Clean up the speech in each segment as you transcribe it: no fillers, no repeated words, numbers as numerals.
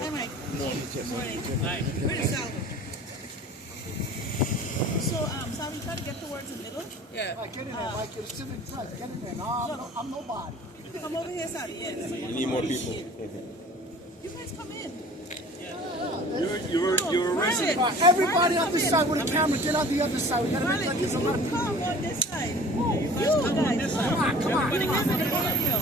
Hi, Mike. Morning. Where's Salvo? So, Salvo, you try to get towards the middle? Yeah. Get in there, Mike. Get a civic dress. Get in there. No, I'm nobody. Come over here, Salvo. Yes. We need more people. You guys come in. You're Marlon, Everybody on come this in. side with a camera, get on the other side. We gotta make Marlon, like you there's a lot of people. come on this side. You guys. Come on. Everybody come in the area.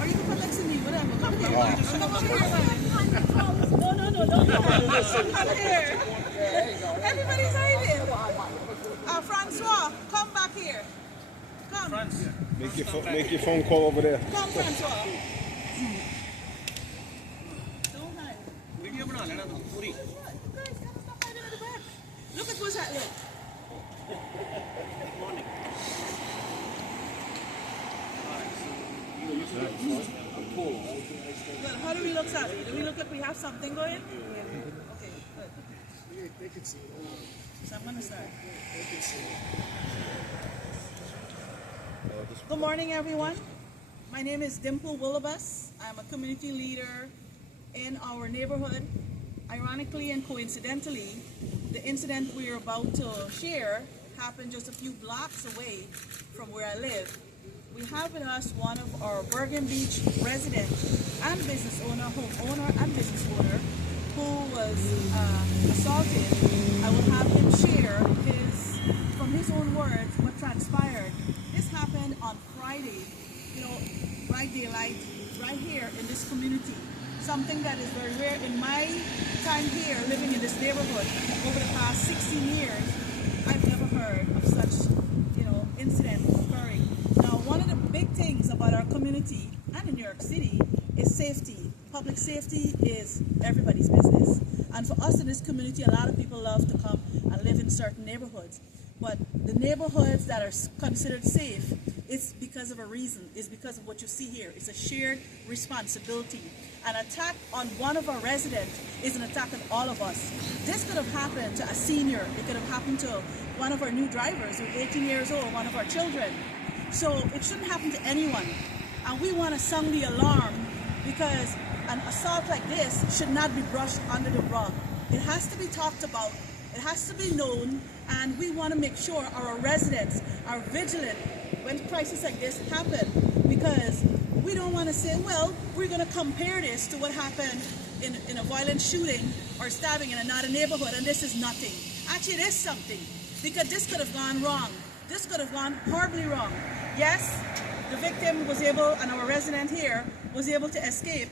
Or you can put next to me, whatever. Come here. Come over here, Marlon. No. Come here. Everybody's hiding. Francois, come back here. Come. Make your phone call over there. Come, Francois. Don't hide. Video बना लेना तुम पूरी You guys gotta stop hiding in the back. Look at what's happening. Well, how do we look, Sally? Do we look like we have something going? Okay, good. They can see it. So I'm gonna start. Good morning, everyone. My name is Dimple Willabus. I'm a community leader in our neighborhood. Ironically and coincidentally, the incident we're about to share happened just a few blocks away from where I live. We have with us one of our Bergen Beach residents and business owner, homeowner and business owner, who was assaulted. I will have him share from his own words, what transpired. This happened on Friday, bright daylight, right here in this community. Something that is very rare in my time here, living in this neighborhood. Over the past 16 years, I've never heard of such, incident occurring. Now, one of the big things about our community and in New York City is safety. Public safety is everybody's business. And for us in this community, a lot of people love to come and live in certain neighborhoods. But the neighborhoods that are considered safe, it's because of a reason. It's because of what you see here. It's a shared responsibility. An attack on one of our residents is an attack on all of us. This could have happened to a senior. It could have happened to one of our new drivers who's 18 years old, one of our children. So it shouldn't happen to anyone. And we want to sound the alarm because an assault like this should not be brushed under the rug. It has to be talked about. It has to be known, and we want to make sure our residents are vigilant when crises like this happen, because we don't want to say, well, we're going to compare this to what happened in a violent shooting or stabbing in another neighborhood, and this is nothing. Actually, it is something, because this could have gone wrong. This could have gone horribly wrong. Yes, the victim was able, and our resident here was able to escape,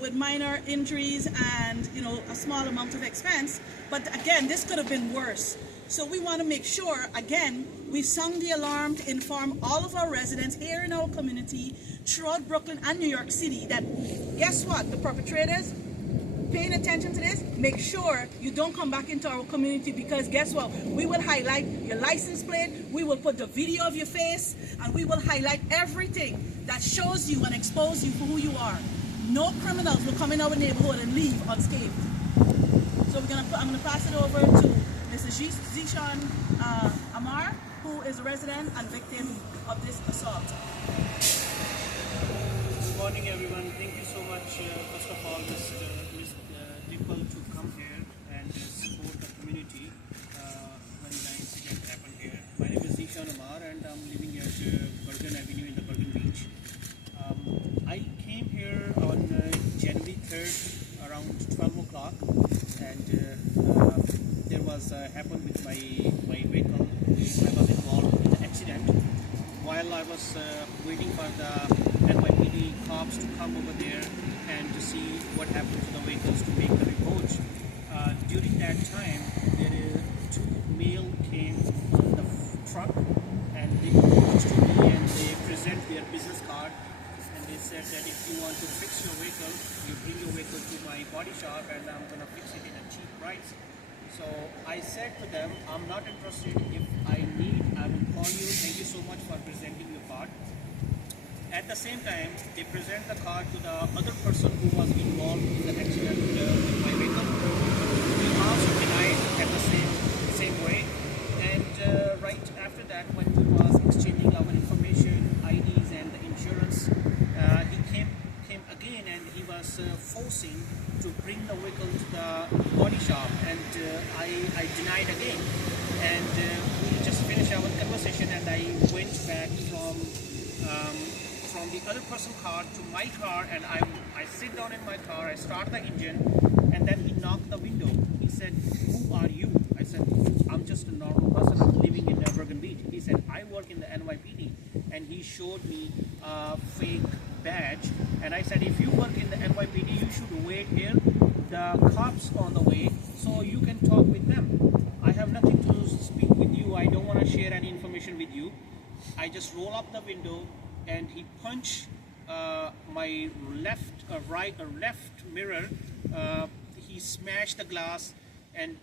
with minor injuries and, a small amount of expense. But again, this could have been worse. So we want to make sure, again, we sound the alarm to inform all of our residents here in our community, throughout Brooklyn and New York City, that guess what? The perpetrators, paying attention to this, make sure you don't come back into our community, because guess what? We will highlight your license plate, we will put the video of your face, and we will highlight everything that shows you and expose you for who you are. No criminals will come in our neighborhood and leave unscathed. So I'm gonna pass it over to Mr. Zeeshan Aamar, who is a resident and victim of this assault. Good morning, everyone. Thank you so much, first of all, Ms. Dimple, to come here and support the community when the incident happened here. My name is Zeeshan Aamar, and I'm living at Bergen Avenue in the Bergen Beach. I came here on January 3rd around 12 o'clock, and there was happened with my vehicle. I was involved in the accident. While I was waiting for the NYPD cops to come over there and to see what happened to the vehicles to make the report, during that time, two male came on the truck, and they approached me and they present their business card. They said that if you want to fix your vehicle, you bring your vehicle to my body shop and I'm going to fix it in a cheap price. So I said to them, I'm not interested. If I need, I will call you. Thank you so much for presenting your card. At the same time, they present the card to the other person who was involved in the accident with my vehicle. He also denied at the same way. And right after that, when he was exchanging our information, IDs and the insurance, he came was forcing to bring the vehicle to the body shop, and I denied again. And we just finished our conversation, and I went back from the other person's car to my car, and I sit down in my car, I start the engine, and then he knocked the window. He said, "Who are you?" I said, "I'm just a normal person, I'm living in Bergen Beach." He said, "I work in the NYPD," and he showed me a fake badge, and I said, "If you work in the NYPD, you should wait here. The cops on the way, so you can talk with them. I have nothing to speak with you. I don't want to share any information with you." I just roll up the window, and he punched my left mirror. He smashed the glass, and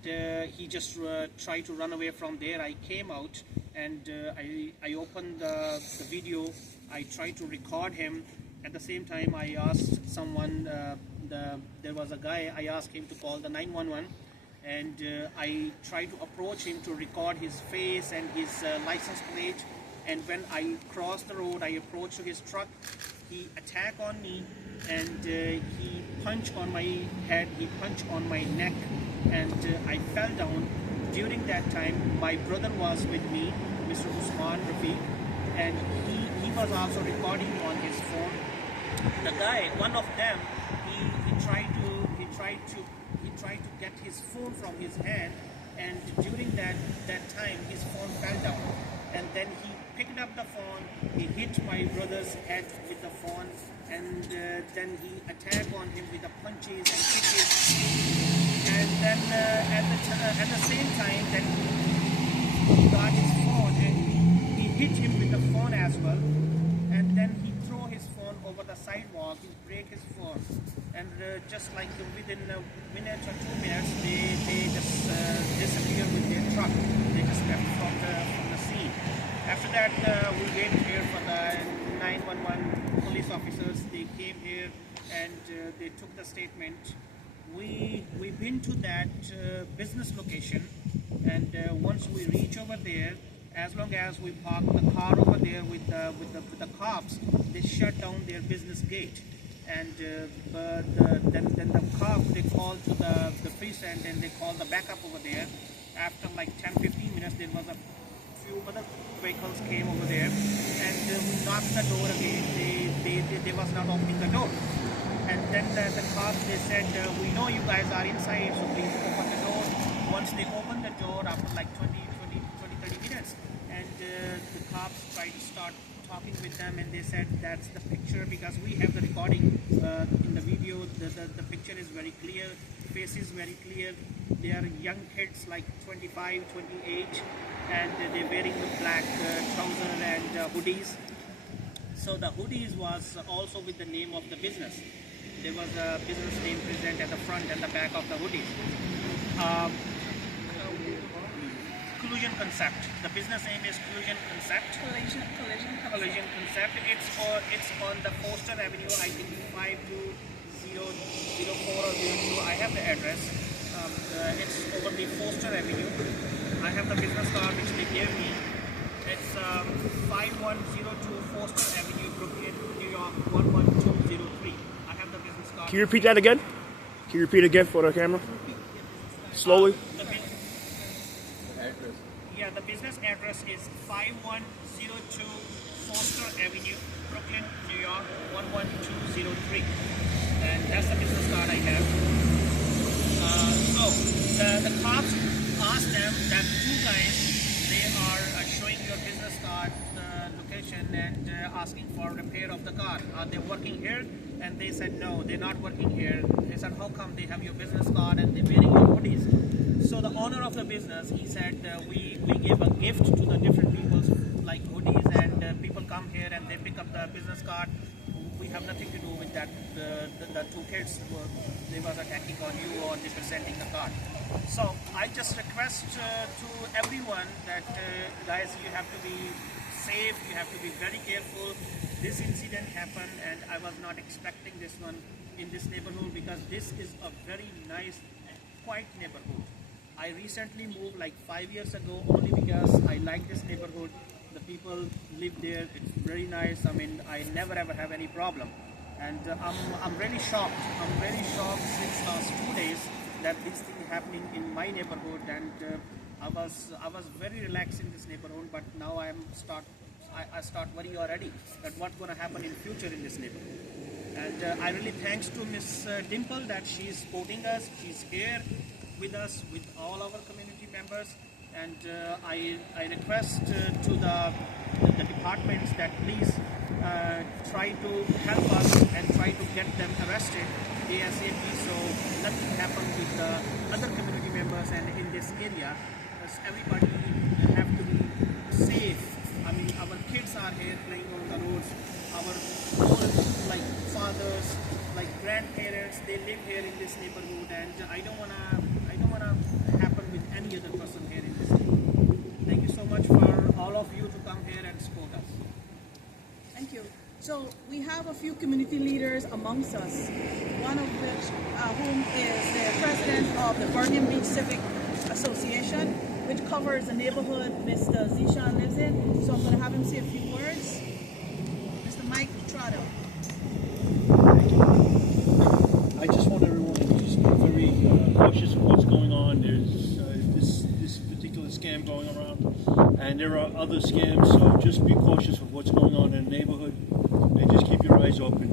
he just tried to run away from there. I came out, and I opened the video. I tried to record him. At the same time, I asked someone, there was a guy, I asked him to call the 911, and I tried to approach him to record his face and his license plate. And when I crossed the road, I approached his truck. He attacked on me, and he punched on my head, he punched on my neck, and I fell down. During that time, my brother was with me, Mr. Usman Rafiq, and he was also recording on his phone. The guy, one of them, he tried to get his phone from his hand, and during that time, his phone fell down, and then he picked up the phone, he hit my brother's head with the phone, and then he attacked on him with the punches and kicks, and then at the same time, then he got his phone, and he hit him with the phone as well, and then he threw his phone over the sidewalk, he break his phone, and just like within a minute or 2 minutes, they just disappeared with their truck. They just left from the scene. After that, we waited here for the 911 police officers. They came here, and they took the statement. We've been to that business location, and once we reach over there, as long as we park the car over there with the cops, they shut down their business gate. And then the cop, they called to the precinct, and they called the backup over there. After like 10-15 minutes, there was a few other vehicles came over there, and we knocked the door again. They was not opening the door. And then the cops, they said, "We know you guys are inside, so please open the door." Once they opened the door, after like 20-30 minutes, and the cops tried to start talking with them, and they said, "That's the picture," because we have the recording in the video. The picture is very clear, face is very clear. They are young kids, like 25, 28, and they're wearing the black trousers and hoodies. So the hoodies was also with the name of the business. There was a business name present at the front and the back of the hoodies. Collision Concept. The business name is Collision Concept. Collision Concept. It's on the Foster Avenue, I think 52004 or 02. I have the address. It's over the Foster Avenue. I have the business card which they gave me. It's 5102 Foster Avenue, Brooklyn, New York 11203. I have the business card. Can you repeat that again? Can you repeat again for the camera? Slowly. The business address is 5102 Foster Avenue, Brooklyn, New York 11203, and that's the business card I have. So the cops asked them that two guys, they are showing your business card location and asking for repair of the car. Are they working here? And they said no, they're not working here. They said, how come they have your business card and they're wearing your hoodies? So the owner of the business, he said, we give a gift to the different people like hoodies, and people come here and they pick up the business card. We have nothing to do with that. The two kids, they was attacking on you or they presenting the card. So I just request to everyone that guys, you have to be safe, you have to be very careful. This incident happened, and I was not expecting this one in this neighborhood, because this is a very nice, quiet neighborhood. I recently moved like 5 years ago only because I like this neighborhood. The people live there, it's very nice. I mean, I never ever have any problem. And I'm really shocked. I'm very shocked since last 2 days that this thing happening in my neighborhood, and I was very relaxed in this neighborhood, but now I start worry already that what's going to happen in future in this neighborhood. And I really thanks to Miss Dimple that she is supporting us. She's here with us, with all our community members. And I request to the departments that please try to help us and try to get them arrested ASAP, so nothing happens with the other community members and in this area. Because everybody have to be safe. I mean, our kids are here playing on the roads. Our old, like fathers, like grandparents, they live here in this neighborhood, and I don't wanna happen with any other person here in this neighborhood. Thank you so much for all of you to come here and support us. Thank you. So we have a few community leaders amongst us, one of which whom is the president of the Bergen Beach Civic Association, which covers the neighborhood Mr. Zeeshan lives in. So I'm going to have him say a few words. Mr. Mike Trotto. I just want everyone to just be very cautious of what's going on. There's this particular scam going around, and there are other scams, so just be cautious of what's going on in the neighborhood, and just keep your eyes open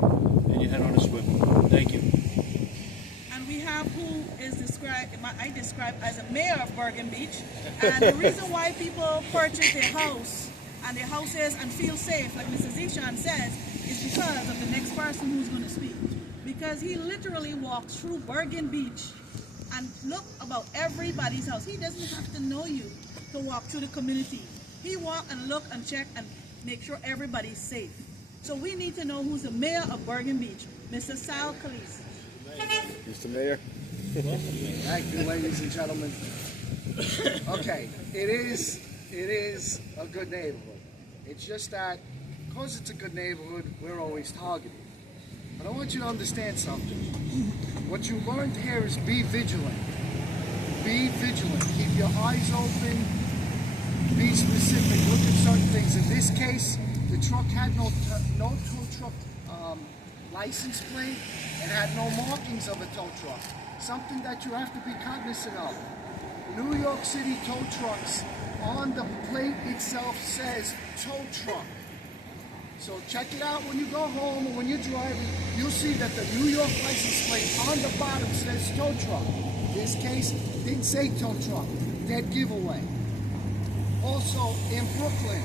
and your head on a swivel. Thank you. And we have who is I describe as a mayor of Bergen Beach, and the reason why people purchase their house and their houses and feel safe, like Mr. Zeeshan says, is because of the next person who's going to speak. Because he literally walks through Bergen Beach and look about everybody's house. He doesn't have to know you to walk through the community. He walk and look and check and make sure everybody's safe. So we need to know who's the mayor of Bergen Beach, Mr. Sal Calise. Mr. Mayor. Thank you, ladies and gentlemen. Okay, it is a good neighborhood. It's just that because it's a good neighborhood, we're always targeted. But I want you to understand something. What you learned here is be vigilant. Be vigilant. Keep your eyes open. Be specific. Look at certain things. In this case, the truck had no tow truck license plate. It had no markings of a tow truck. Something that you have to be cognizant of. New York City tow trucks, on the plate itself says tow truck. So check it out when you go home or when you're driving. You'll see that the New York license plate on the bottom says tow truck. In this case, it didn't say tow truck. Dead giveaway. Also, in Brooklyn,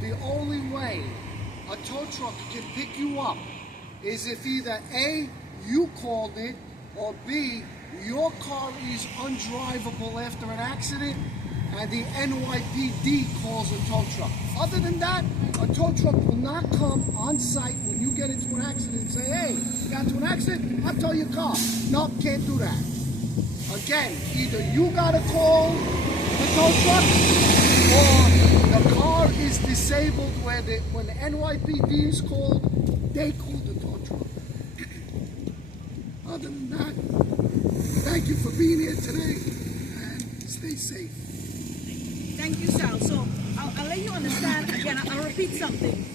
the only way a tow truck can pick you up is if either A, you called it, or B, your car is undrivable after an accident and the NYPD calls a tow truck. Other than that, a tow truck will not come on site when you get into an accident and say, hey, you got into an accident? I'll tow your car. No, can't do that. Again, either you got to call the tow truck or the car is disabled where when the NYPD is called, they call the tow truck. Other than that, thank you for being here today and stay safe. Thank you, Sal. So I'll let you understand again. I'll repeat something.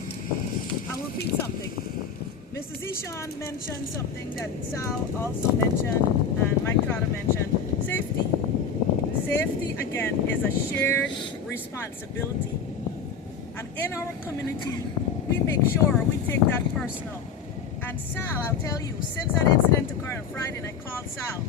Mr. Zeeshan mentioned something that Sal also mentioned and Mike Trotter mentioned. Safety. Safety, again, is a shared responsibility. And in our community, we make sure we take that personal. And Sal, I'll tell you, since that incident occurred on Friday and I called Sal,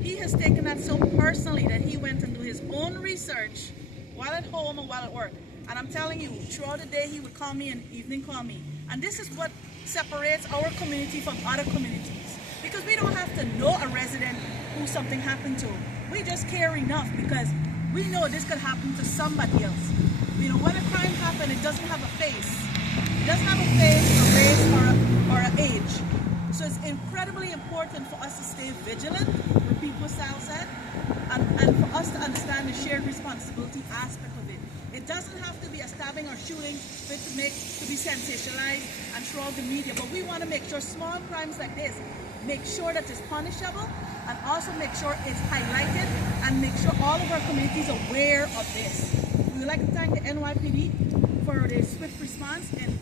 he has taken that so personally that he went and do his own research while at home or while at work. And I'm telling you, throughout the day he would call me and evening call me. And this is what separates our community from other communities. Because we don't have to know a resident who something happened to. We just care enough because we know this could happen to somebody else. You know, when a crime happens, it doesn't have a face. It doesn't have a face, a race, or an age. So it's incredibly important for us to stay vigilant, repeat what Sal said, and for us to understand the shared responsibility aspect of it. It doesn't have to be a stabbing or shooting to be sensationalized and throughout the media, but we want to make sure small crimes like this, make sure that it's punishable, and also make sure it's highlighted, and make sure all of our communities are aware of this. We would like to thank the NYPD for their swift response and,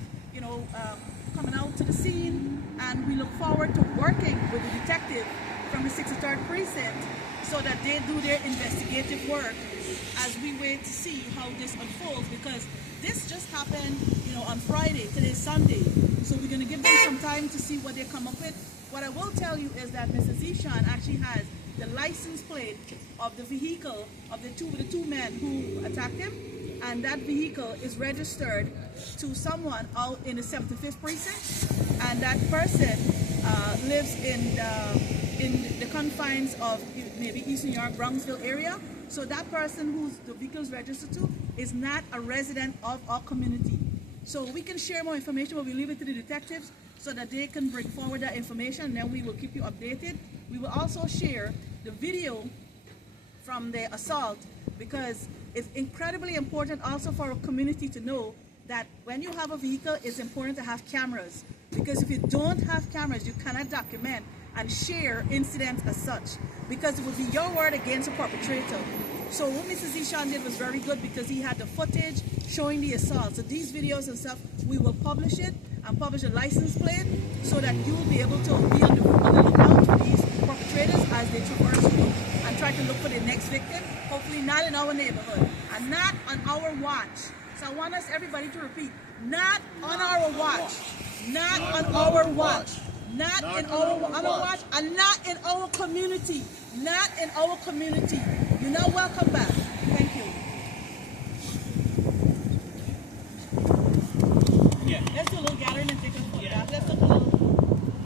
coming out to the scene and we look forward to working with the detective from the 63rd Precinct so that they do their investigative work as we wait to see how this unfolds, because this just happened, on Friday. Today's Sunday, so we're going to give them some time to see what they come up with. What I will tell you is that Mr. Zeeshan actually has the license plate of the vehicle of the two men who attacked him, and that vehicle is registered to someone out in the 75th Precinct, and that person lives in the confines of maybe East New York, Brownsville area. So that person who's the vehicle is registered to is not a resident of our community. So we can share more information, but we leave it to the detectives so that they can bring forward that information, and then we will keep you updated. We will also share the video from the assault, because it's incredibly important also for our community to know that when you have a vehicle, it's important to have cameras, because if you don't have cameras, you cannot document and share incidents as such, because it would be your word against the perpetrator. So what Mr. Zeeshan did was very good, because he had the footage showing the assault. So these videos and stuff, we will publish it and publish a license plate so that you will be able to be on the lookout for these perpetrators as they traverse you and try to look for the next victim, hopefully not in our neighborhood and not on our watch. So I want us, everybody, to repeat, not on our watch, not on our watch, not in our watch, and not in our community, not in our community. You're not welcome back.